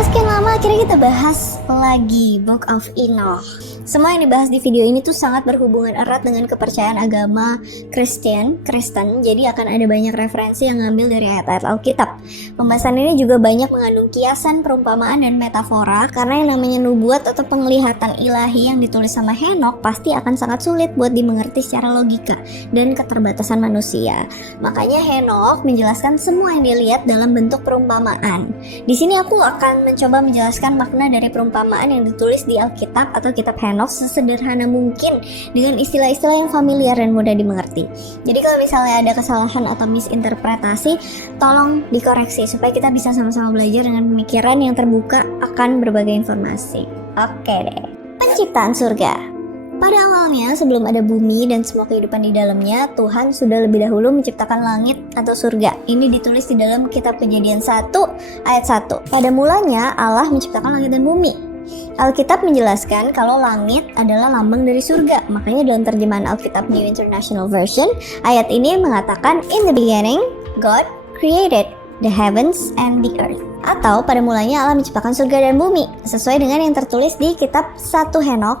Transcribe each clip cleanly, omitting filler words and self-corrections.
Setelah sekian lama akhirnya kita bahas lagi Book of Enoch. Semua yang dibahas di video ini tuh sangat berhubungan erat dengan kepercayaan agama Kristen, jadi akan ada banyak referensi yang ngambil dari ayat-ayat Alkitab. Pembahasan ini juga banyak mengandung kiasan, perumpamaan, dan metafora, karena yang namanya nubuat atau penglihatan ilahi yang ditulis sama Henokh pasti akan sangat sulit buat dimengerti secara logika dan keterbatasan manusia. Makanya Henokh menjelaskan semua yang dilihat dalam bentuk perumpamaan. Di sini aku akan mencoba menjelaskan makna dari perumpamaan yang ditulis di Alkitab atau kitab Henokh sesederhana mungkin dengan istilah-istilah yang familiar dan mudah dimengerti. Jadi kalau misalnya ada kesalahan atau misinterpretasi, tolong dikoreksi supaya kita bisa sama-sama belajar dengan pemikiran yang terbuka akan berbagai informasi. Oke deh. Penciptaan surga. Pada awalnya, sebelum ada bumi dan semua kehidupan di dalamnya, Tuhan sudah lebih dahulu menciptakan langit atau surga. Ini ditulis di dalam kitab Kejadian 1 ayat 1. Pada mulanya Allah menciptakan langit dan bumi. Alkitab menjelaskan kalau langit adalah lambang dari surga. Makanya dalam terjemahan Alkitab New International Version, ayat ini mengatakan, "In the beginning, God created the heavens and the earth." Atau pada mulanya Allah menciptakan surga dan bumi, sesuai dengan yang tertulis di kitab 1 Henokh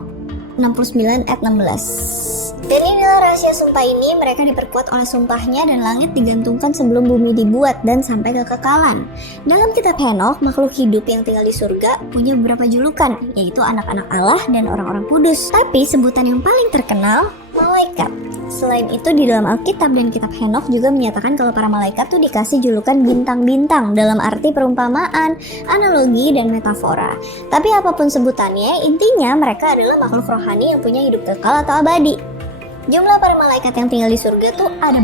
69 ayat 16. Dan inilah rahasia sumpah ini, mereka diperkuat oleh sumpahnya dan langit digantungkan sebelum bumi dibuat dan sampai kekekalan. Dalam kitab Henokh, makhluk hidup yang tinggal di surga punya beberapa julukan, yaitu anak-anak Allah dan orang-orang kudus. Tapi sebutan yang paling terkenal, malaikat. Selain itu di dalam Alkitab dan kitab Henokh juga menyatakan kalau para malaikat tuh dikasih julukan bintang-bintang dalam arti perumpamaan, analogi, dan metafora. Tapi apapun sebutannya, intinya mereka adalah makhluk rohani yang punya hidup kekal atau abadi. Jumlah para malaikat yang tinggal di surga tuh ada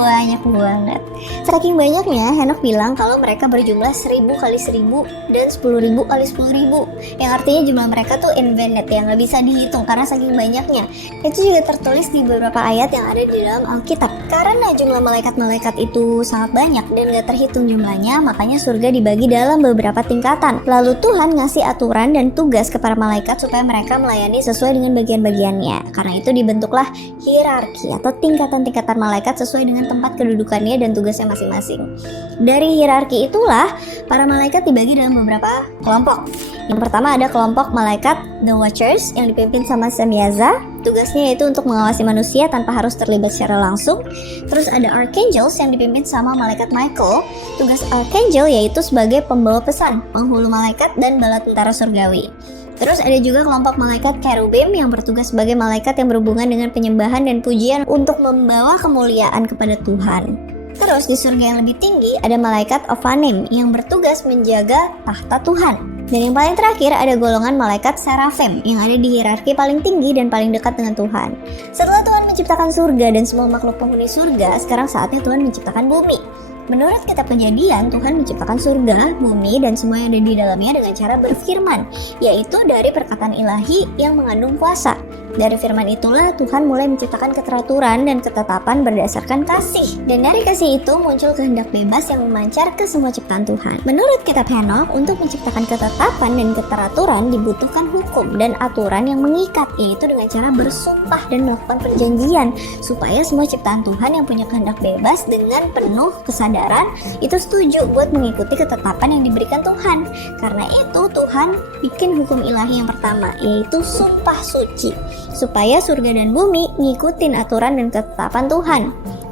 banyak banget. Saking banyaknya, Henokh bilang kalau mereka berjumlah 1000 kali 1000 dan 10.000 kali 10.000. Yang artinya jumlah mereka tuh infinite, yang gak bisa dihitung karena saking banyaknya. Itu juga tertulis di beberapa ayat yang ada di dalam Alkitab. Karena jumlah malaikat-malaikat itu sangat banyak dan gak terhitung jumlahnya, makanya surga dibagi dalam beberapa tingkatan. Lalu Tuhan ngasih aturan dan tugas ke para malaikat supaya mereka melayani sesuai dengan bagian-bagiannya. Karena itu dibentuklah hierarki atau tingkatan-tingkatan malaikat sesuai dengan tempat kedudukannya dan tugasnya masing-masing. Dari hierarki itulah para malaikat dibagi dalam beberapa kelompok. Yang pertama ada kelompok malaikat The Watchers yang dipimpin sama Semyaza. Tugasnya yaitu untuk mengawasi manusia tanpa harus terlibat secara langsung. Terus ada Archangels yang dipimpin sama malaikat Michael. Tugas Archangel yaitu sebagai pembawa pesan, penghulu malaikat, dan bala tentara surgawi. Terus ada juga kelompok malaikat Cherubim yang bertugas sebagai malaikat yang berhubungan dengan penyembahan dan pujian untuk membawa kemuliaan kepada Tuhan. Terus di surga yang lebih tinggi ada malaikat Ophanim yang bertugas menjaga tahta Tuhan. Dan yang paling terakhir ada golongan malaikat Seraphim yang ada di hierarki paling tinggi dan paling dekat dengan Tuhan. Setelah Tuhan menciptakan surga dan semua makhluk penghuni surga, sekarang saatnya Tuhan menciptakan bumi. Menurut kitab Kejadian, Tuhan menciptakan surga, bumi, dan semua yang ada di dalamnya dengan cara berfirman, yaitu dari perkataan ilahi yang mengandung kuasa. Dari firman itulah Tuhan mulai menciptakan keteraturan dan ketetapan berdasarkan kasih. Dan dari kasih itu muncul kehendak bebas yang memancar ke semua ciptaan Tuhan. Menurut kitab Henokh, untuk menciptakan ketetapan dan keteraturan dibutuhkan hukum dan aturan yang mengikat, yaitu dengan cara bersumpah dan melakukan perjanjian, supaya semua ciptaan Tuhan yang punya kehendak bebas dengan penuh kesadaran itu setuju buat mengikuti ketetapan yang diberikan Tuhan. Karena itu Tuhan bikin hukum ilahi yang pertama, yaitu sumpah suci, supaya surga dan bumi ngikutin aturan dan ketetapan Tuhan.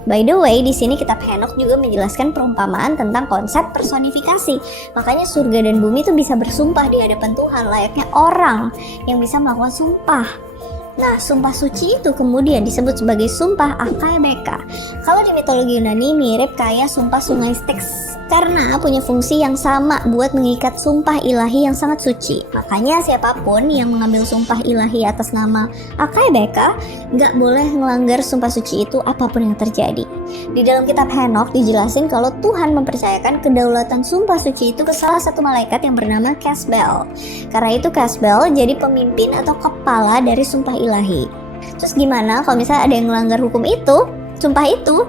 By the way, di sini kitab Henokh juga menjelaskan perumpamaan tentang konsep personifikasi. Makanya surga dan bumi itu bisa bersumpah di hadapan Tuhan layaknya orang yang bisa melakukan sumpah. Nah, sumpah suci itu kemudian disebut sebagai sumpah Akaebeka. Kalau di mitologi Yunani mirip kayak sumpah sungai Styx, karena punya fungsi yang sama buat mengikat sumpah ilahi yang sangat suci. Makanya siapapun yang mengambil sumpah ilahi atas nama Akaebeka nggak boleh melanggar sumpah suci itu apapun yang terjadi. Di dalam kitab Henokh dijelasin kalau Tuhan mempercayakan kedaulatan sumpah suci itu ke salah satu malaikat yang bernama Casbel. Karena itu Casbel jadi pemimpin atau kepala dari sumpah ilahi. Terus gimana kalau misalnya ada yang melanggar hukum itu? Sumpah itu,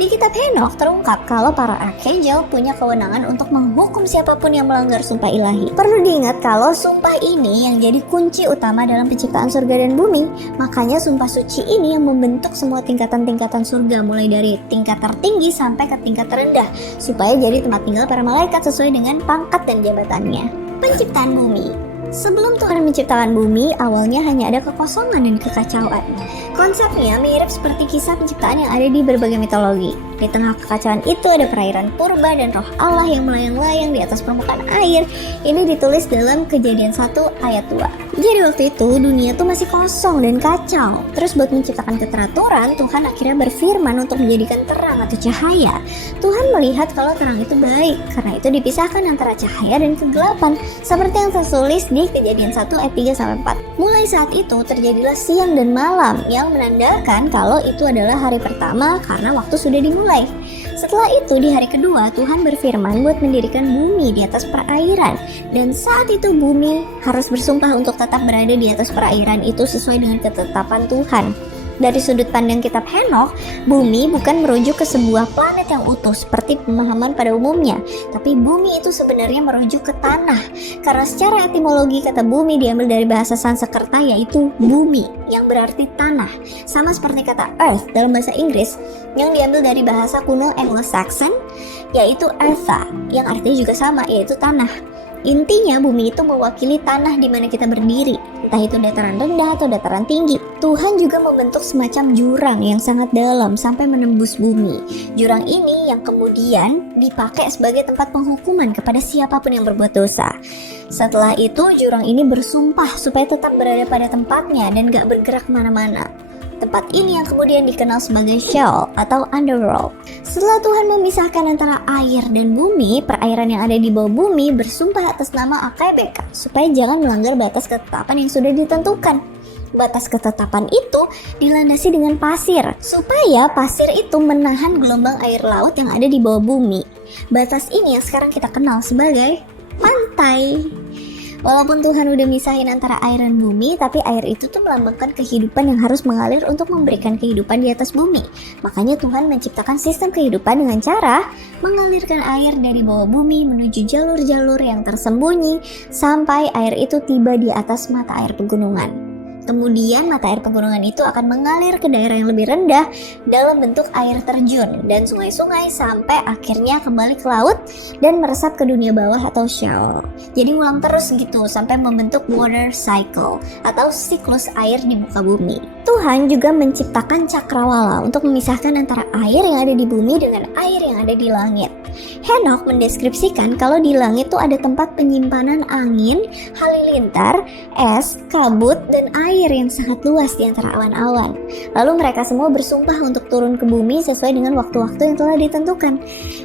di kitab Henokh terungkap kalau para arkanjel punya kewenangan untuk menghukum siapapun yang melanggar sumpah ilahi. Perlu diingat kalau sumpah ini yang jadi kunci utama dalam penciptaan surga dan bumi. Makanya sumpah suci ini yang membentuk semua tingkatan-tingkatan surga, mulai dari tingkat tertinggi sampai ke tingkat terendah, supaya jadi tempat tinggal para malaikat sesuai dengan pangkat dan jabatannya. Penciptaan bumi. Sebelum Tuhan menciptakan bumi, awalnya hanya ada kekosongan dan kekacauan. Konsepnya mirip seperti kisah penciptaan yang ada di berbagai mitologi. Di tengah kekacauan itu ada perairan purba dan roh Allah yang melayang-layang di atas permukaan air. Ini ditulis dalam Kejadian 1 ayat 2. Jadi waktu itu dunia tuh masih kosong dan kacau. Terus buat menciptakan keteraturan, Tuhan akhirnya berfirman untuk menjadikan terang atau cahaya. Tuhan melihat kalau terang itu baik, karena itu dipisahkan antara cahaya dan kegelapan, seperti yang tertulis di Kejadian 1 ayat 3-4. Mulai saat itu terjadilah siang dan malam, yang menandakan kalau itu adalah hari pertama karena waktu sudah dimulai. Setelah itu di hari kedua Tuhan berfirman buat mendirikan bumi di atas perairan, dan saat itu bumi harus bersumpah untuk tetap berada di atas perairan itu sesuai dengan ketetapan Tuhan. Dari sudut pandang kitab Henokh, bumi bukan merujuk ke sebuah planet yang utuh seperti pemahaman pada umumnya, tapi bumi itu sebenarnya merujuk ke tanah. Karena secara etimologi kata bumi diambil dari bahasa Sanskerta yaitu bumi, yang berarti tanah. Sama seperti kata earth dalam bahasa Inggris yang diambil dari bahasa kuno Anglo-Saxon yaitu eartha, yang artinya juga sama, yaitu tanah. Intinya bumi itu mewakili tanah di mana kita berdiri, entah itu dataran rendah atau dataran tinggi. Tuhan juga membentuk semacam jurang yang sangat dalam sampai menembus bumi. Jurang ini yang kemudian dipakai sebagai tempat penghukuman kepada siapapun yang berbuat dosa. Setelah itu jurang ini bersumpah supaya tetap berada pada tempatnya dan gak bergerak kemana-mana. Tempat ini yang kemudian dikenal sebagai Sheol atau Underworld. Setelah Tuhan memisahkan antara air dan bumi, perairan yang ada di bawah bumi bersumpah atas nama Akebeka supaya jangan melanggar batas ketetapan yang sudah ditentukan. Batas ketetapan itu dilandasi dengan pasir, supaya pasir itu menahan gelombang air laut yang ada di bawah bumi. Batas ini yang sekarang kita kenal sebagai pantai. Walaupun Tuhan udah misahin antara air dan bumi, tapi air itu tuh melambangkan kehidupan yang harus mengalir untuk memberikan kehidupan di atas bumi. Makanya Tuhan menciptakan sistem kehidupan dengan cara mengalirkan air dari bawah bumi menuju jalur-jalur yang tersembunyi sampai air itu tiba di atas mata air pegunungan. Kemudian mata air pegunungan itu akan mengalir ke daerah yang lebih rendah dalam bentuk air terjun dan sungai-sungai sampai akhirnya kembali ke laut dan meresap ke dunia bawah atau Sheol. Jadi ulang terus gitu sampai membentuk water cycle atau siklus air di muka bumi. Tuhan juga menciptakan cakrawala untuk memisahkan antara air yang ada di bumi dengan air yang ada di langit. Henokh mendeskripsikan kalau di langit tuh ada tempat penyimpanan angin, halilintar, es, kabut, dan air yang sangat luas di antara awan-awan. Lalu mereka semua bersumpah untuk turun ke bumi sesuai dengan waktu-waktu yang telah ditentukan.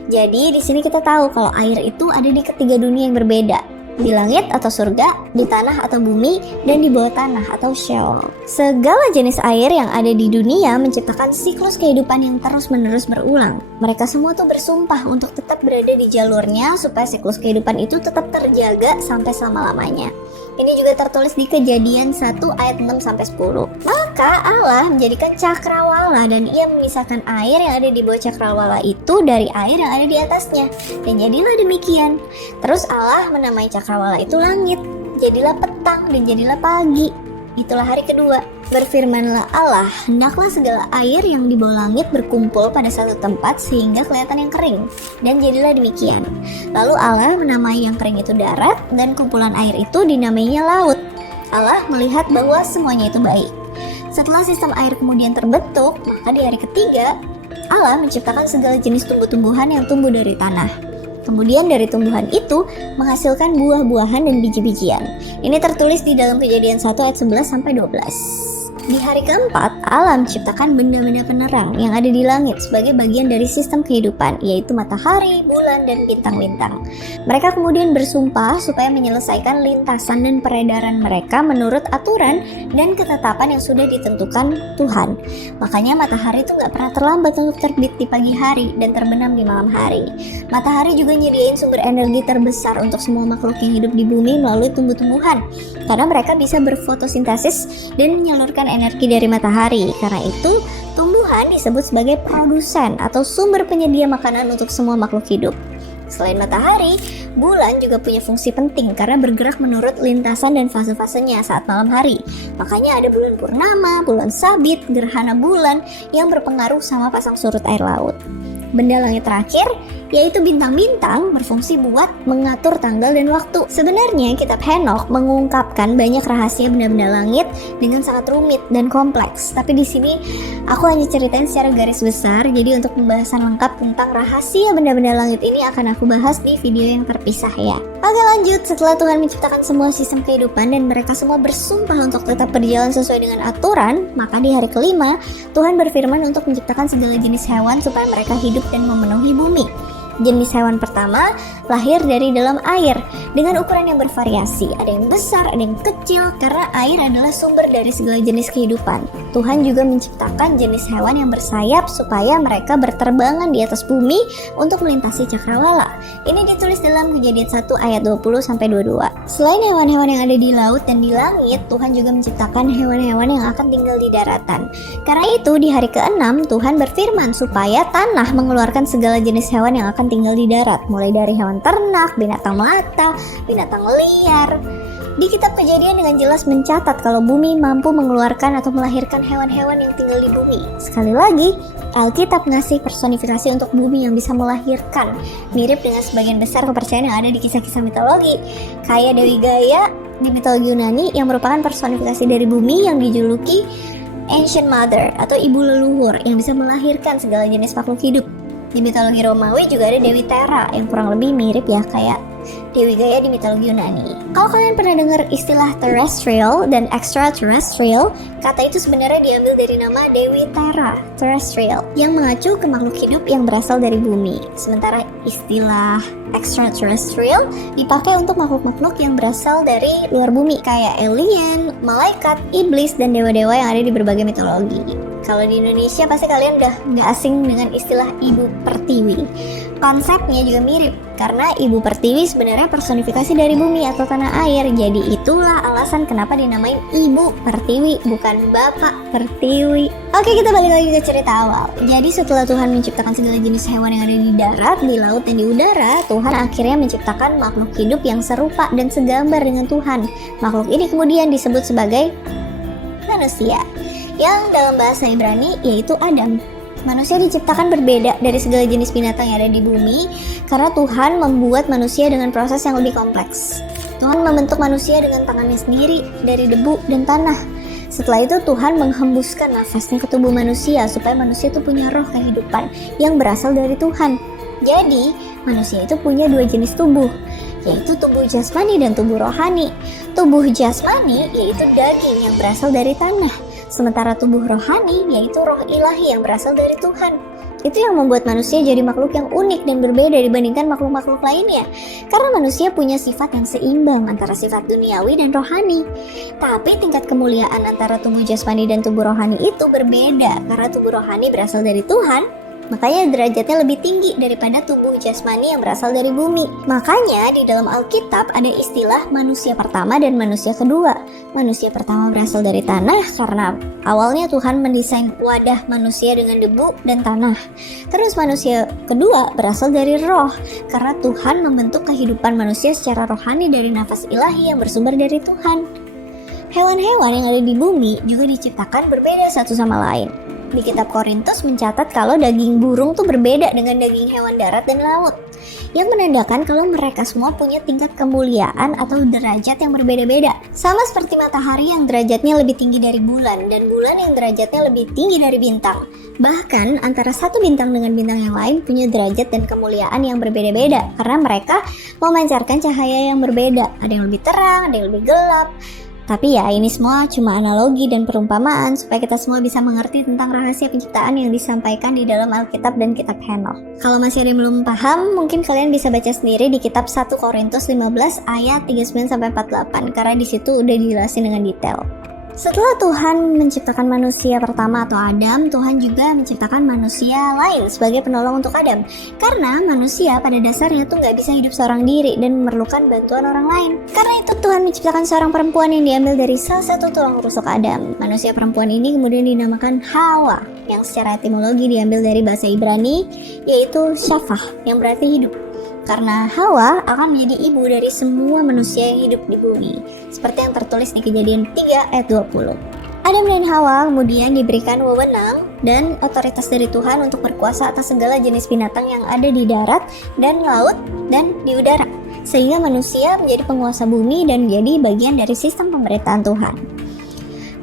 Jadi di sini kita tahu kalau air itu ada di ketiga dunia yang berbeda. Di langit atau surga, di tanah atau bumi, dan di bawah tanah atau Sheol. Segala jenis air yang ada di dunia menciptakan siklus kehidupan yang terus-menerus berulang. Mereka semua tuh bersumpah untuk tetap berada di jalurnya supaya siklus kehidupan itu tetap terjaga sampai selama-lamanya. Ini juga tertulis di Kejadian 1 ayat 6-10. Maka Allah menjadikan cakrawala dan ia memisahkan air yang ada di bawah cakrawala itu dari air yang ada di atasnya. Dan jadilah demikian. Terus Allah menamai cakrawala itu langit. Jadilah petang dan jadilah pagi. Itulah hari kedua. Berfirmanlah Allah, hendaklah segala air yang di bawah langit berkumpul pada satu tempat sehingga kelihatan yang kering. Dan jadilah demikian. Lalu Allah menamai yang kering itu darat dan kumpulan air itu dinamainya laut. Allah melihat bahwa semuanya itu baik. Setelah sistem air kemudian terbentuk, maka di hari ketiga Allah menciptakan segala jenis tumbuh-tumbuhan yang tumbuh dari tanah. Kemudian dari tumbuhan itu menghasilkan buah-buahan dan biji-bijian. Ini tertulis di dalam Kejadian 1 ayat 11-12. Di hari keempat, Allah menciptakan benda-benda penerang yang ada di langit sebagai bagian dari sistem kehidupan, yaitu matahari, bulan, dan bintang-bintang. Mereka kemudian bersumpah supaya menyelesaikan lintasan dan peredaran mereka menurut aturan dan ketetapan yang sudah ditentukan Tuhan. Makanya matahari itu gak pernah terlambat untuk terbit di pagi hari dan terbenam di malam hari. Matahari juga nyediain sumber energi terbesar untuk semua makhluk yang hidup di bumi melalui tumbuh-tumbuhan, karena mereka bisa berfotosintesis dan menyalurkan energi dari matahari. Karena itu, tumbuhan Tuhan disebut sebagai produsen atau sumber penyedia makanan untuk semua makhluk hidup. Selain matahari, bulan juga punya fungsi penting karena bergerak menurut lintasan dan fase-fasenya saat malam hari. Makanya ada bulan purnama, bulan sabit, gerhana bulan yang berpengaruh sama pasang surut air laut. Benda langit terakhir, yaitu bintang-bintang, berfungsi buat mengatur tanggal dan waktu. Sebenarnya kitab Henokh mengungkapkan banyak rahasia benda-benda langit dengan sangat rumit dan kompleks. Tapi di sini aku hanya ceritain secara garis besar. Jadi untuk pembahasan lengkap tentang rahasia benda-benda langit ini akan aku bahas di video yang terpisah ya. Oke, lanjut. Setelah Tuhan menciptakan semua sistem kehidupan dan mereka semua bersumpah untuk tetap berjalan sesuai dengan aturan, maka di hari kelima Tuhan berfirman untuk menciptakan segala jenis hewan supaya mereka hidup dan memenuhi bumi. Jenis hewan pertama lahir dari dalam air dengan ukuran yang bervariasi. Ada yang besar, ada yang kecil, karena air adalah sumber dari segala jenis kehidupan. Tuhan juga menciptakan jenis hewan yang bersayap supaya mereka berterbangan di atas bumi untuk melintasi cakrawala. Ini ditulis dalam Kejadian 1 ayat 20-22. Selain hewan-hewan yang ada di laut dan di langit, Tuhan juga menciptakan hewan-hewan yang akan tinggal di daratan. Karena itu di hari ke-6 Tuhan berfirman supaya tanah mengeluarkan segala jenis hewan yang akan tinggal di darat, mulai dari hewan ternak, binatang melata, binatang liar. Di kitab Kejadian dengan jelas mencatat kalau bumi mampu mengeluarkan atau melahirkan hewan-hewan yang tinggal di bumi. Sekali lagi, Alkitab ngasih personifikasi untuk bumi yang bisa melahirkan, mirip dengan sebagian besar kepercayaan yang ada di kisah-kisah mitologi. Kayak Dewi Gaia di mitologi Yunani yang merupakan personifikasi dari bumi yang dijuluki Ancient Mother atau ibu leluhur yang bisa melahirkan segala jenis makhluk hidup. Di mitologi Romawi juga ada Dewi Terra yang kurang lebih mirip ya kayak Dewi Gaia di mitologi Yunani. Kalau kalian pernah dengar istilah terrestrial dan extraterrestrial, kata itu sebenarnya diambil dari nama Dewi Terra, terrestrial, yang mengacu ke makhluk hidup yang berasal dari bumi. Sementara istilah extraterrestrial dipakai untuk makhluk-makhluk yang berasal dari luar bumi kayak alien, malaikat, iblis, dan dewa-dewa yang ada di berbagai mitologi. Kalau di Indonesia pasti kalian udah nggak asing dengan istilah Ibu Pertiwi. Konsepnya juga mirip, karena Ibu Pertiwi sebenarnya personifikasi dari bumi atau tanah air. Jadi itulah alasan kenapa dinamain Ibu Pertiwi, bukan Bapak Pertiwi. Oke, kita balik lagi ke cerita awal. Jadi setelah Tuhan menciptakan segala jenis hewan yang ada di darat, di laut, dan di udara, Tuhan akhirnya menciptakan makhluk hidup yang serupa dan segambar dengan Tuhan. Makhluk ini kemudian disebut sebagai manusia, yang dalam bahasa Ibrani yaitu Adam. Manusia diciptakan berbeda dari segala jenis binatang yang ada di bumi karena Tuhan membuat manusia dengan proses yang lebih kompleks. Tuhan membentuk manusia dengan tangannya sendiri dari debu dan tanah. Setelah itu Tuhan menghembuskan nafasnya ke tubuh manusia supaya manusia itu punya roh kehidupan yang berasal dari Tuhan. Jadi manusia itu punya dua jenis tubuh, yaitu tubuh jasmani dan tubuh rohani. Tubuh jasmani yaitu daging yang berasal dari tanah, sementara tubuh rohani yaitu roh ilahi yang berasal dari Tuhan. Itu yang membuat manusia jadi makhluk yang unik dan berbeda dibandingkan makhluk-makhluk lainnya. Karena manusia punya sifat yang seimbang antara sifat duniawi dan rohani. Tapi tingkat kemuliaan antara tubuh jasmani dan tubuh rohani itu berbeda. Karena tubuh rohani berasal dari Tuhan, makanya derajatnya lebih tinggi daripada tubuh jasmani yang berasal dari bumi. Makanya di dalam Alkitab ada istilah manusia pertama dan manusia kedua. Manusia pertama berasal dari tanah karena awalnya Tuhan mendesain wadah manusia dengan debu dan tanah. Terus manusia kedua berasal dari roh karena Tuhan membentuk kehidupan manusia secara rohani dari nafas ilahi yang bersumber dari Tuhan. Hewan-hewan yang ada di bumi juga diciptakan berbeda satu sama lain. Di kitab Korintus mencatat kalau daging burung tuh berbeda dengan daging hewan darat dan laut, yang menandakan kalau mereka semua punya tingkat kemuliaan atau derajat yang berbeda-beda. Sama seperti matahari yang derajatnya lebih tinggi dari bulan, dan bulan yang derajatnya lebih tinggi dari bintang. Bahkan antara satu bintang dengan bintang yang lain punya derajat dan kemuliaan yang berbeda-beda, karena mereka memancarkan cahaya yang berbeda. Ada yang lebih terang, ada yang lebih gelap. Tapi ya ini semua cuma analogi dan perumpamaan supaya kita semua bisa mengerti tentang rahasia penciptaan yang disampaikan di dalam Alkitab dan kitab Henokh. Kalau masih ada yang belum paham, mungkin kalian bisa baca sendiri di kitab 1 Korintus 15 ayat 39-48 karena di situ udah dijelasin dengan detail. Setelah Tuhan menciptakan manusia pertama atau Adam, Tuhan juga menciptakan manusia lain sebagai penolong untuk Adam. Karena manusia pada dasarnya tuh nggak bisa hidup seorang diri dan memerlukan bantuan orang lain. Karena itu Tuhan menciptakan seorang perempuan yang diambil dari salah satu tulang rusuk Adam. Manusia perempuan ini kemudian dinamakan Hawa, yang secara etimologi diambil dari bahasa Ibrani, yaitu Shafah, yang berarti hidup. Karena Hawa akan menjadi ibu dari semua manusia yang hidup di bumi, seperti yang tertulis di Kejadian 3 ayat 20. Adam dan Hawa kemudian diberikan wewenang dan otoritas dari Tuhan untuk berkuasa atas segala jenis binatang yang ada di darat dan laut dan di udara, sehingga manusia menjadi penguasa bumi dan menjadi bagian dari sistem pemerintahan Tuhan.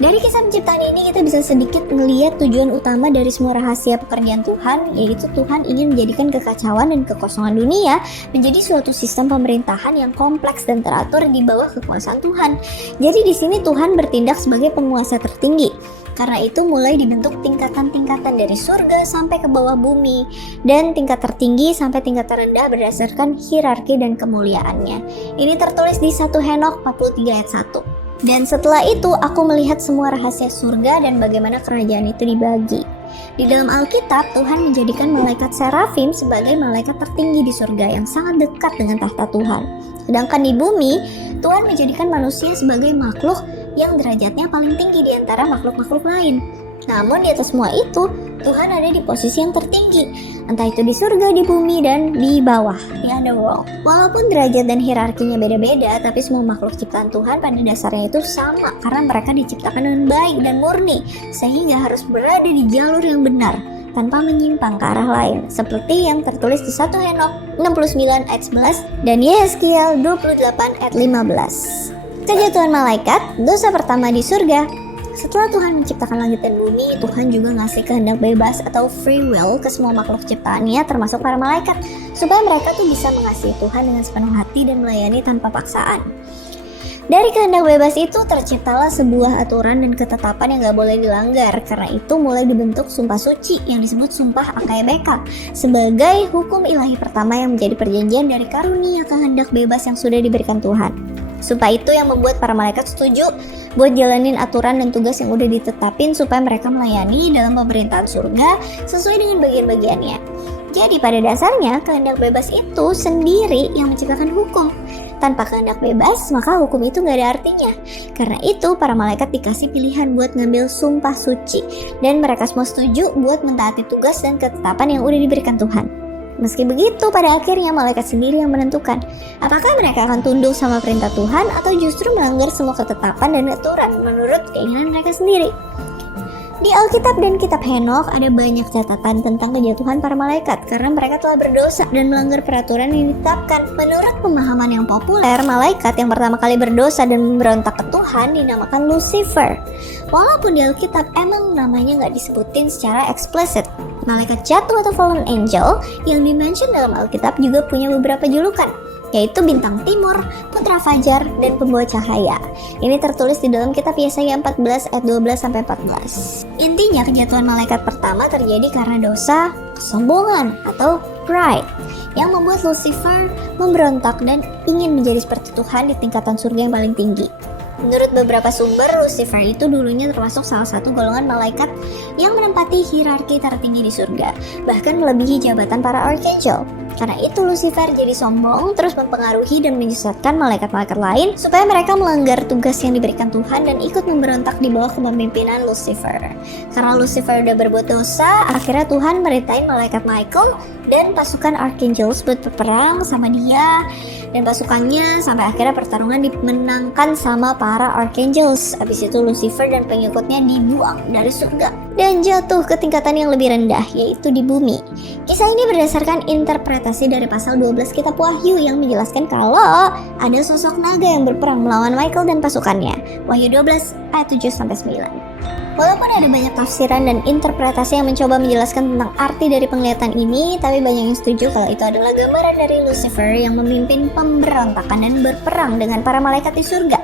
Dari kisah penciptaan ini kita bisa sedikit melihat tujuan utama dari semua rahasia pekerjaan Tuhan, yaitu Tuhan ingin menjadikan kekacauan dan kekosongan dunia menjadi suatu sistem pemerintahan yang kompleks dan teratur di bawah kekuasaan Tuhan. Jadi di sini Tuhan bertindak sebagai penguasa tertinggi. Karena itu mulai dibentuk tingkatan-tingkatan dari surga sampai ke bawah bumi, dan tingkat tertinggi sampai tingkat terendah berdasarkan hierarki dan kemuliaannya. Ini tertulis di 1 Henokh 43 ayat 1. Dan setelah itu aku melihat semua rahasia surga dan bagaimana kerajaan itu dibagi. Di dalam Alkitab, Tuhan menjadikan malaikat serafim sebagai malaikat tertinggi di surga yang sangat dekat dengan tahta Tuhan. Sedangkan di bumi, Tuhan menjadikan manusia sebagai makhluk yang derajatnya paling tinggi di antara makhluk-makhluk lain. Namun di atas semua itu, Tuhan ada di posisi yang tertinggi, entah itu di surga, di bumi, dan di bawah, di underworld. Walaupun derajat dan hierarkinya beda-beda, tapi semua makhluk ciptaan Tuhan pada dasarnya itu sama karena mereka diciptakan dengan baik dan murni, sehingga harus berada di jalur yang benar tanpa menyimpang ke arah lain, seperti yang tertulis di 1 Henokh 69 ayat 11 dan Yeskiel 28 ayat 15. Kejatuhan malaikat, dosa pertama di surga. Setelah Tuhan menciptakan langit dan bumi, Tuhan juga ngasih kehendak bebas atau free will ke semua makhluk ciptaannya, termasuk para malaikat, supaya mereka tuh bisa mengasihi Tuhan dengan sepenuh hati dan melayani tanpa paksaan. Dari kehendak bebas itu terciptalah sebuah aturan dan ketetapan yang gak boleh dilanggar. Karena itu mulai dibentuk sumpah suci yang disebut sumpah Akayabeka sebagai hukum ilahi pertama yang menjadi perjanjian dari karunia kehendak bebas yang sudah diberikan Tuhan. Sumpah itu yang membuat para malaikat setuju buat jalanin aturan dan tugas yang udah ditetapin supaya mereka melayani dalam pemerintahan surga sesuai dengan bagian-bagiannya. Jadi pada dasarnya kehendak bebas itu sendiri yang menciptakan hukum. Tanpa kehendak bebas, maka hukum itu gak ada artinya. Karena itu para malaikat dikasih pilihan buat ngambil sumpah suci, dan mereka semua setuju buat mentaati tugas dan ketetapan yang udah diberikan Tuhan. Meski begitu, pada akhirnya malaikat sendiri yang menentukan apakah mereka akan tunduk sama perintah Tuhan atau justru melanggar semua ketetapan dan aturan menurut keinginan mereka sendiri. Di Alkitab dan Kitab Henokh ada banyak catatan tentang kejatuhan para malaikat karena mereka telah berdosa dan melanggar peraturan yang ditetapkan. Menurut pemahaman yang populer, malaikat yang pertama kali berdosa dan memberontak ke Tuhan dinamakan Lucifer. Walaupun di Alkitab emang namanya nggak disebutin secara eksplisit. Malaikat jatuh atau fallen angel yang dimention dalam Alkitab juga punya beberapa julukan, yaitu bintang timur, putra fajar, dan pembawa cahaya. Ini tertulis di dalam kitab Yesaya 14 ayat 12-14. Intinya kejatuhan malaikat pertama terjadi karena dosa kesombongan atau pride yang membuat Lucifer memberontak dan ingin menjadi seperti Tuhan di tingkatan surga yang paling tinggi. Menurut beberapa sumber, Lucifer itu dulunya termasuk salah satu golongan malaikat yang menempati hierarki tertinggi di surga, bahkan melebihi jabatan para archangel. Karena itu Lucifer jadi sombong, terus mempengaruhi dan menyesatkan malaikat-malaikat lain supaya mereka melanggar tugas yang diberikan Tuhan dan ikut memberontak di bawah kepemimpinan Lucifer. Karena Lucifer udah berbuat dosa, akhirnya Tuhan merintahin malaikat Michael dan pasukan archangels buat berperang sama dia dan pasukannya sampai akhirnya pertarungan dimenangkan sama para archangels. Habis itu Lucifer dan pengikutnya dibuang dari surga dan jatuh ke tingkatan yang lebih rendah, yaitu di bumi. Kisah ini berdasarkan interpretasi dari pasal 12 kitab Wahyu yang menjelaskan kalau ada sosok naga yang berperang melawan Michael dan pasukannya. Wahyu 12 ayat 7-9. Walaupun ada banyak tafsiran dan interpretasi yang mencoba menjelaskan tentang arti dari penglihatan ini, tapi banyak yang setuju kalau itu adalah gambaran dari Lucifer yang memimpin pemberontakan dan berperang dengan para malaikat di surga.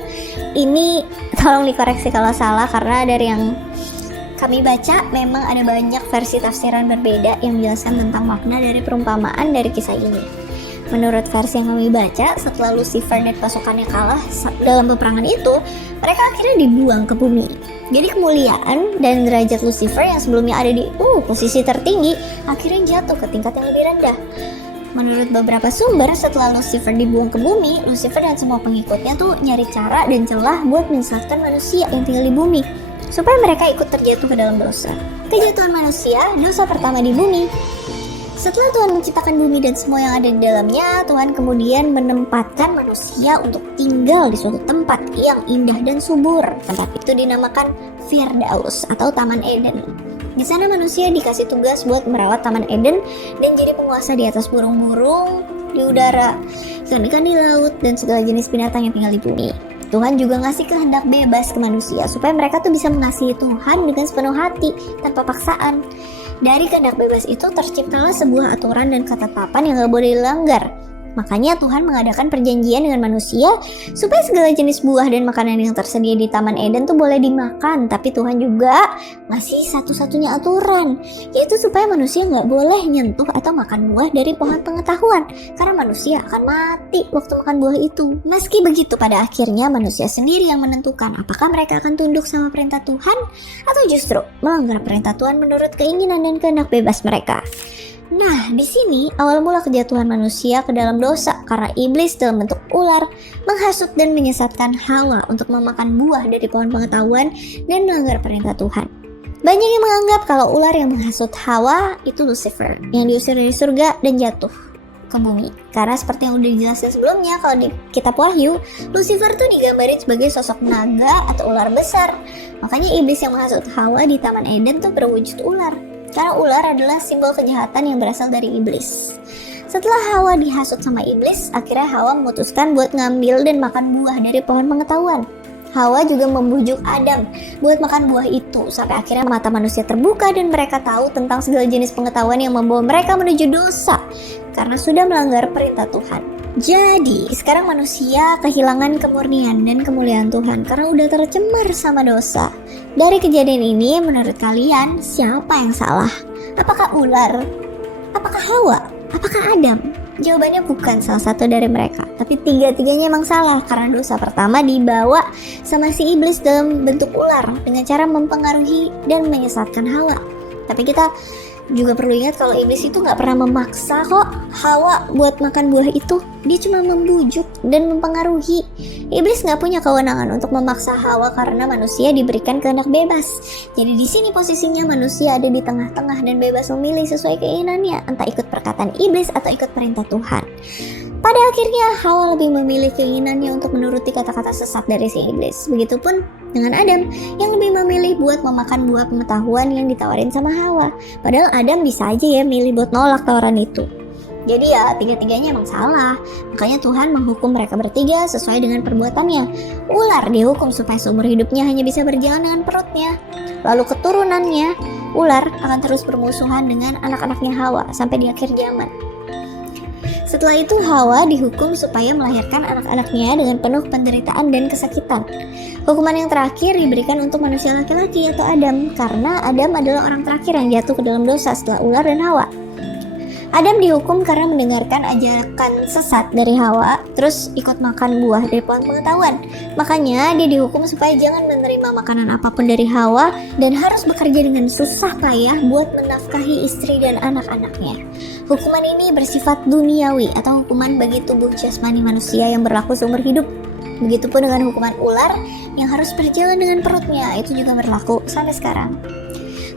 Ini tolong dikoreksi kalau salah, karena dari yang kami baca memang ada banyak versi tafsiran berbeda yang menjelaskan tentang makna dari perumpamaan dari kisah ini. Menurut versi yang kami baca, setelah Lucifer dan pasukannya kalah dalam peperangan itu, mereka akhirnya dibuang ke bumi. Jadi kemuliaan dan derajat Lucifer yang sebelumnya ada di posisi tertinggi akhirnya jatuh ke tingkat yang lebih rendah. Menurut beberapa sumber, setelah Lucifer dibuang ke bumi, Lucifer dan semua pengikutnya tuh nyari cara dan celah buat menyesatkan manusia yang tinggal di bumi, supaya mereka ikut terjatuh ke dalam dosa. Kejatuhan manusia, dosa pertama di bumi. Setelah Tuhan menciptakan bumi dan semua yang ada di dalamnya, Tuhan kemudian menempatkan manusia untuk tinggal di suatu tempat yang indah dan subur. Tempat itu dinamakan Firdaus atau Taman Eden. Di sana manusia dikasih tugas buat merawat Taman Eden dan jadi penguasa di atas burung-burung di udara, ikan-ikan di laut, dan segala jenis binatang yang tinggal di bumi. Tuhan juga ngasih kehendak bebas ke manusia supaya mereka tuh bisa mengasihi Tuhan dengan sepenuh hati tanpa paksaan. Dari kehendak bebas itu terciptalah sebuah aturan dan ketetapan yang gak boleh dilanggar. Makanya Tuhan mengadakan perjanjian dengan manusia supaya segala jenis buah dan makanan yang tersedia di Taman Eden tuh boleh dimakan. Tapi Tuhan juga ngasih satu-satunya aturan, yaitu supaya manusia gak boleh nyentuh atau makan buah dari pohon pengetahuan, karena manusia akan mati waktu makan buah itu. Meski begitu, pada akhirnya manusia sendiri yang menentukan apakah mereka akan tunduk sama perintah Tuhan atau justru melanggar perintah Tuhan menurut keinginan dan kehendak bebas mereka. Nah, di sini awal mula kejatuhan manusia ke dalam dosa karena iblis dalam bentuk ular menghasut dan menyesatkan Hawa untuk memakan buah dari pohon pengetahuan dan melanggar perintah Tuhan. Banyak yang menganggap kalau ular yang menghasut Hawa itu Lucifer yang diusir dari surga dan jatuh ke bumi. Karena seperti yang udah dijelaskan sebelumnya, kalau di kitab Wahyu, Lucifer tuh digambarin sebagai sosok naga atau ular besar. Makanya iblis yang menghasut Hawa di Taman Eden tuh berwujud ular. Karena ular adalah simbol kejahatan yang berasal dari iblis. Setelah Hawa dihasut sama iblis, akhirnya Hawa memutuskan buat ngambil dan makan buah dari pohon pengetahuan. Hawa juga membujuk Adam buat makan buah itu, sampai akhirnya mata manusia terbuka dan mereka tahu tentang segala jenis pengetahuan yang membawa mereka menuju dosa karena sudah melanggar perintah Tuhan. Jadi, sekarang manusia kehilangan kemurnian dan kemuliaan Tuhan karena udah tercemar sama dosa. Dari kejadian ini, menurut kalian, siapa yang salah? Apakah ular? Apakah Hawa? Apakah Adam? Jawabannya bukan salah satu dari mereka, tapi tiga-tiganya emang salah karena dosa pertama dibawa sama si iblis dalam bentuk ular dengan cara mempengaruhi dan menyesatkan Hawa. Tapi kita juga perlu ingat kalau iblis itu gak pernah memaksa kok Hawa buat makan buah itu. Dia cuma membujuk dan mempengaruhi. Iblis gak punya kewenangan untuk memaksa Hawa karena manusia diberikan kehendak bebas. Jadi di sini posisinya manusia ada di tengah-tengah dan bebas memilih sesuai keinginannya, entah ikut perkataan iblis atau ikut perintah Tuhan. Pada akhirnya Hawa lebih memilih keinginannya untuk menuruti kata-kata sesat dari si iblis. Begitupun dengan Adam yang lebih memilih buat memakan buah pengetahuan yang ditawarin sama Hawa. Padahal Adam bisa aja ya milih buat nolak tawaran itu. Jadi ya tiga-tiganya emang salah. Makanya Tuhan menghukum mereka bertiga sesuai dengan perbuatannya. Ular dihukum supaya seumur hidupnya hanya bisa berjalan dengan perutnya. Lalu keturunannya, ular akan terus bermusuhan dengan anak-anaknya Hawa sampai di akhir zaman. Setelah itu Hawa dihukum supaya melahirkan anak-anaknya dengan penuh penderitaan dan kesakitan. Hukuman yang terakhir diberikan untuk manusia laki-laki yaitu Adam, karena Adam adalah orang terakhir yang jatuh ke dalam dosa setelah ular dan Hawa. Adam dihukum karena mendengarkan ajakan sesat dari Hawa, terus ikut makan buah dari pohon pengetahuan. Makanya dia dihukum supaya jangan menerima makanan apapun dari Hawa dan harus bekerja dengan susah payah buat menafkahi istri dan anak-anaknya. Hukuman ini bersifat duniawi atau hukuman bagi tubuh jasmani manusia yang berlaku seumur hidup. Begitupun dengan hukuman ular yang harus berjalan dengan perutnya, itu juga berlaku sampai sekarang.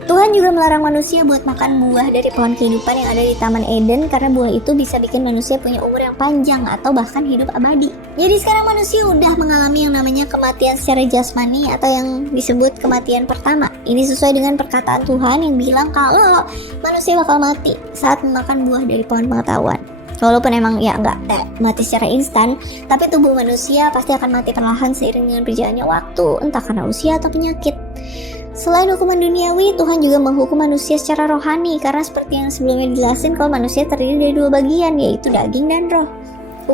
Tuhan juga melarang manusia buat makan buah dari pohon kehidupan yang ada di Taman Eden karena buah itu bisa bikin manusia punya umur yang panjang atau bahkan hidup abadi. Jadi sekarang manusia udah mengalami yang namanya kematian secara jasmani atau yang disebut kematian pertama. Ini sesuai dengan perkataan Tuhan yang bilang kalau manusia bakal mati saat memakan buah dari pohon pengetahuan. Walaupun emang ya nggak mati secara instan, tapi tubuh manusia pasti akan mati perlahan seiring dengan berjalannya waktu, entah karena usia atau penyakit. Selain hukuman duniawi, Tuhan juga menghukum manusia secara rohani karena seperti yang sebelumnya dijelasin kalau manusia terdiri dari dua bagian, yaitu daging dan roh.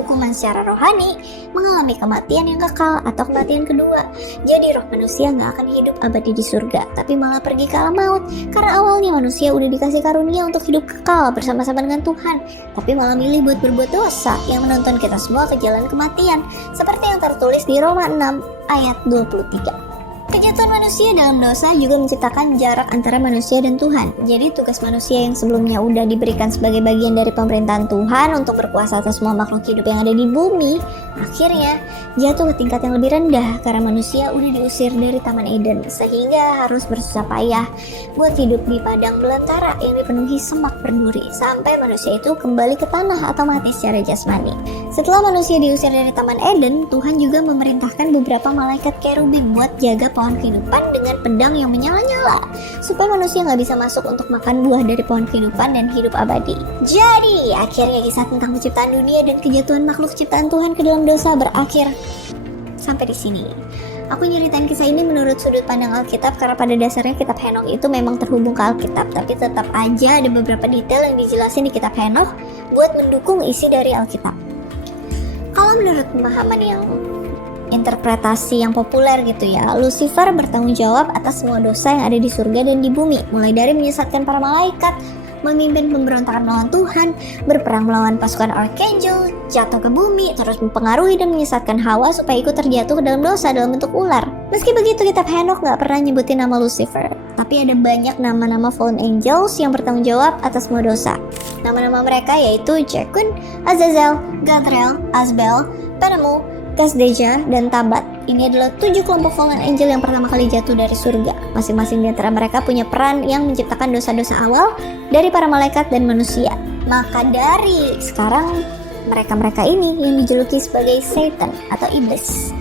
hukuman secara rohani, mengalami kematian yang kekal atau kematian kedua. Jadi roh manusia nggak akan hidup abadi di surga, tapi malah pergi ke alam maut. Karena awalnya manusia udah dikasih karunia untuk hidup kekal bersama-sama dengan Tuhan, tapi malah milih buat berbuat dosa yang menuntun kita semua ke jalan kematian, seperti yang tertulis di Roma 6 ayat 23. Kejatuhan manusia dalam dosa juga menciptakan jarak antara manusia dan Tuhan. Jadi tugas manusia yang sebelumnya udah diberikan sebagai bagian dari pemerintahan Tuhan untuk berkuasa atas semua makhluk hidup yang ada di bumi, akhirnya jatuh ke tingkat yang lebih rendah karena manusia udah diusir dari Taman Eden, sehingga harus bersusah payah buat hidup di padang belantara yang dipenuhi semak berduri sampai manusia itu kembali ke tanah atau mati secara jasmani. Setelah manusia diusir dari Taman Eden, Tuhan juga memerintahkan beberapa malaikat kerubim buat jaga pohon kehidupan dengan pedang yang menyala-nyala supaya manusia nggak bisa masuk untuk makan buah dari pohon kehidupan dan hidup abadi. Jadi akhirnya kisah tentang penciptaan dunia dan kejatuhan makhluk ciptaan Tuhan ke dalam dosa berakhir sampai di sini. Aku nyeritain kisah ini menurut sudut pandang Alkitab karena pada dasarnya kitab Henokh itu memang terhubung ke Alkitab, tapi tetap aja ada beberapa detail yang dijelasin di kitab Henokh buat mendukung isi dari Alkitab. Kalau menurut pemahaman yang interpretasi yang populer gitu ya, Lucifer bertanggung jawab atas semua dosa yang ada di surga dan di bumi, mulai dari menyesatkan para malaikat, memimpin pemberontakan melawan Tuhan, berperang melawan pasukan Archangel, jatuh ke bumi, terus mempengaruhi dan menyesatkan Hawa supaya ikut terjatuh ke dalam dosa dalam bentuk ular. Meski begitu, kitab Henokh gak pernah nyebutin nama Lucifer, tapi ada banyak nama-nama fallen angels yang bertanggung jawab atas semua dosa. Nama-nama mereka yaitu Jekun, Azazel, Gadriel, Asbel, Penemu, Kasdeja, dan Tabat. Ini adalah 7 kelompok fallen angel yang pertama kali jatuh dari surga. Masing-masing di antara mereka punya peran yang menciptakan dosa-dosa awal dari para malaikat dan manusia. Maka dari sekarang mereka-mereka ini yang dijuluki sebagai Satan atau iblis.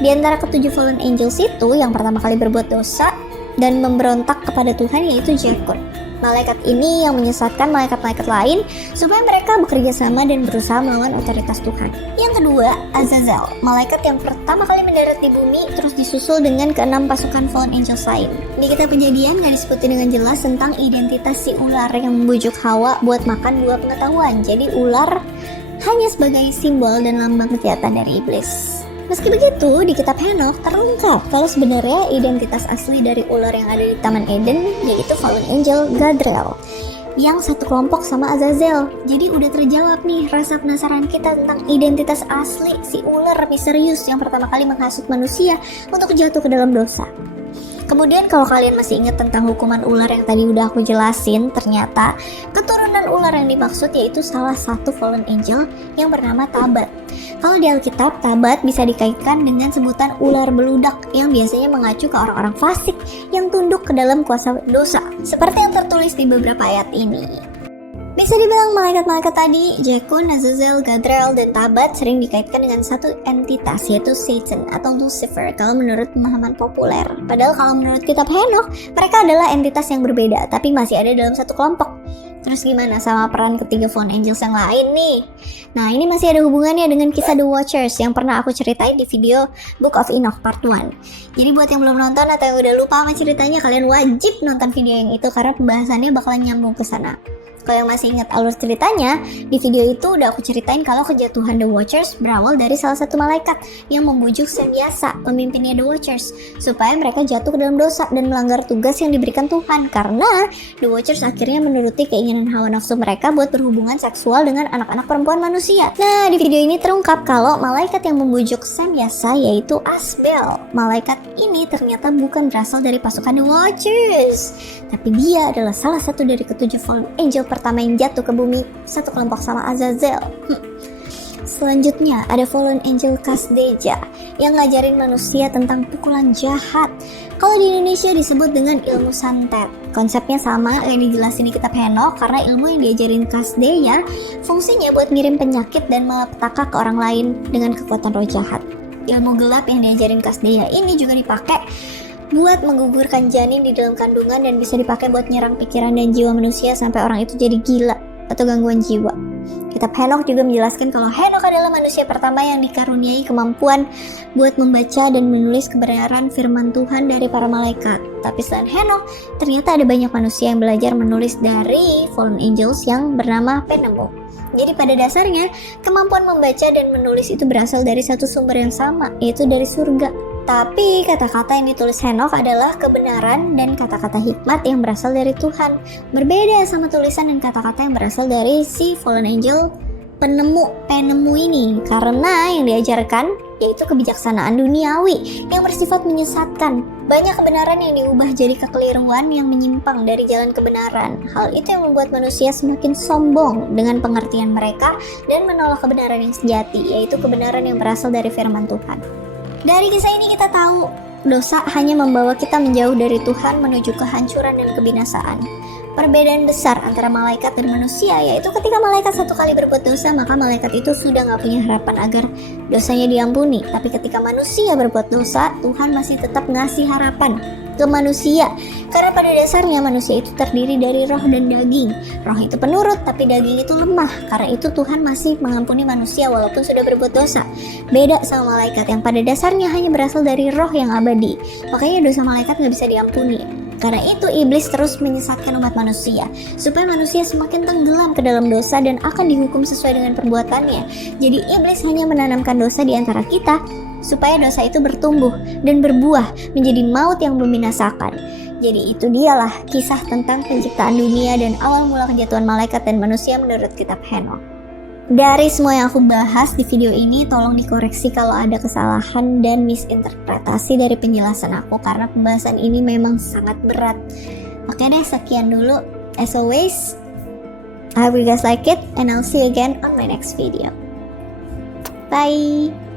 Di antara ketujuh fallen angels itu, yang pertama kali berbuat dosa dan memberontak kepada Tuhan yaitu Jekun. Malaikat ini yang menyesatkan malaikat-malaikat lain supaya mereka bekerja sama dan berusaha melawan otoritas Tuhan. Yang kedua, Azazel, malaikat yang pertama kali mendarat di bumi terus disusul dengan ke-6 pasukan fallen angels lain. Di kitab Kejadian gak disebutin dengan jelas tentang identitas si ular yang membujuk Hawa buat makan buah pengetahuan. Jadi ular hanya sebagai simbol dan lambang kejahatan dari iblis. Meski begitu, di kitab Henokh terungkap kalau sebenarnya identitas asli dari ular yang ada di Taman Eden yaitu fallen angel Gadriel yang satu kelompok sama Azazel. Jadi udah terjawab nih rasa penasaran kita tentang identitas asli si ular misterius yang pertama kali menghasut manusia untuk jatuh ke dalam dosa. Kemudian kalau kalian masih ingat tentang hukuman ular yang tadi udah aku jelasin, ternyata keturunan ular yang dimaksud yaitu salah satu fallen angel yang bernama Tabat. Kalau di Alkitab, Tabat bisa dikaitkan dengan sebutan ular beludak yang biasanya mengacu ke orang-orang fasik yang tunduk ke dalam kuasa dosa, seperti yang tertulis di beberapa ayat ini. Bisa dibilang malaikat-malaikat tadi, Jekun, Azazel, Gadriel, dan Tabat sering dikaitkan dengan satu entitas yaitu Satan atau Lucifer kalau menurut pemahaman populer. Padahal kalau menurut kitab Henokh, mereka adalah entitas yang berbeda tapi masih ada dalam satu kelompok. Terus gimana sama peran ketiga fallen angels yang lain nih? Nah, ini masih ada hubungannya dengan kisah The Watchers yang pernah aku ceritain di video Book of Enoch Part 1. Jadi buat yang belum nonton atau yang udah lupa sama ceritanya, kalian wajib nonton video yang itu karena pembahasannya bakalan nyambung ke sana. Kalau yang masih ingat alur ceritanya, di video itu udah aku ceritain kalau kejatuhan The Watchers berawal dari salah satu malaikat yang membujuk Sembiasa, pemimpinnya The Watchers, supaya mereka jatuh ke dalam dosa dan melanggar tugas yang diberikan Tuhan, karena The Watchers akhirnya menuruti keinginan hawa nafsu mereka buat berhubungan seksual dengan anak-anak perempuan manusia. Nah, di video ini terungkap kalau malaikat yang membujuk Sembiasa yaitu Asbel. Malaikat ini ternyata bukan berasal dari pasukan The Watchers, tapi dia adalah salah satu dari ketujuh fallen angel pertama yang jatuh ke bumi, satu kelompok sama Azazel. Selanjutnya ada fallen angel Kasdeja yang ngajarin manusia tentang pukulan jahat. Kalau di Indonesia disebut dengan ilmu santet. Konsepnya sama yang dijelasin di kitab Henokh karena ilmu yang diajarin Kasdeja fungsinya buat ngirim penyakit dan malapetaka ke orang lain dengan kekuatan roh jahat. Ilmu gelap yang diajarin Kasdeja ini juga dipakai buat menggugurkan janin di dalam kandungan dan bisa dipakai buat nyerang pikiran dan jiwa manusia sampai orang itu jadi gila atau gangguan jiwa. Kitab Henokh juga menjelaskan kalau Henokh adalah manusia pertama yang dikaruniai kemampuan buat membaca dan menulis kebenaran firman Tuhan dari para malaikat. Tapi selain Henokh, ternyata ada banyak manusia yang belajar menulis dari fallen angels yang bernama Penemu. Jadi pada dasarnya, kemampuan membaca dan menulis itu berasal dari satu sumber yang sama, yaitu dari surga. Tapi kata-kata yang ditulis Henokh adalah kebenaran dan kata-kata hikmat yang berasal dari Tuhan. Berbeda sama tulisan dan kata-kata yang berasal dari si fallen angel penemu ini, karena yang diajarkan yaitu kebijaksanaan duniawi yang bersifat menyesatkan. Banyak kebenaran yang diubah jadi kekeliruan yang menyimpang dari jalan kebenaran. Hal itu yang membuat manusia semakin sombong dengan pengertian mereka dan menolak kebenaran yang sejati, yaitu kebenaran yang berasal dari firman Tuhan. Dari kisah ini kita tahu dosa hanya membawa kita menjauh dari Tuhan menuju kehancuran dan kebinasaan. Perbedaan besar antara malaikat dan manusia yaitu ketika malaikat satu kali berbuat dosa, maka malaikat itu sudah gak punya harapan agar dosanya diampuni. Tapi ketika manusia berbuat dosa, Tuhan masih tetap ngasih harapan ke manusia. Karena pada dasarnya manusia itu terdiri dari roh dan daging. Roh itu penurut, tapi daging itu lemah. Karena itu Tuhan masih mengampuni manusia walaupun sudah berbuat dosa. Beda sama malaikat yang pada dasarnya hanya berasal dari roh yang abadi. Makanya dosa malaikat gak bisa diampuni. Karena itu iblis terus menyesatkan umat manusia supaya manusia semakin tenggelam ke dalam dosa dan akan dihukum sesuai dengan perbuatannya. Jadi iblis hanya menanamkan dosa di antara kita supaya dosa itu bertumbuh dan berbuah menjadi maut yang membinasakan. Jadi itu dialah kisah tentang penciptaan dunia dan awal mula kejatuhan malaikat dan manusia menurut kitab Henokh. Dari semua yang aku bahas di video ini, tolong dikoreksi kalau ada kesalahan dan misinterpretasi dari penjelasan aku, karena pembahasan ini memang sangat berat. Oke deh, sekian dulu. As always, I hope you guys like it and I'll see you again on my next video. Bye!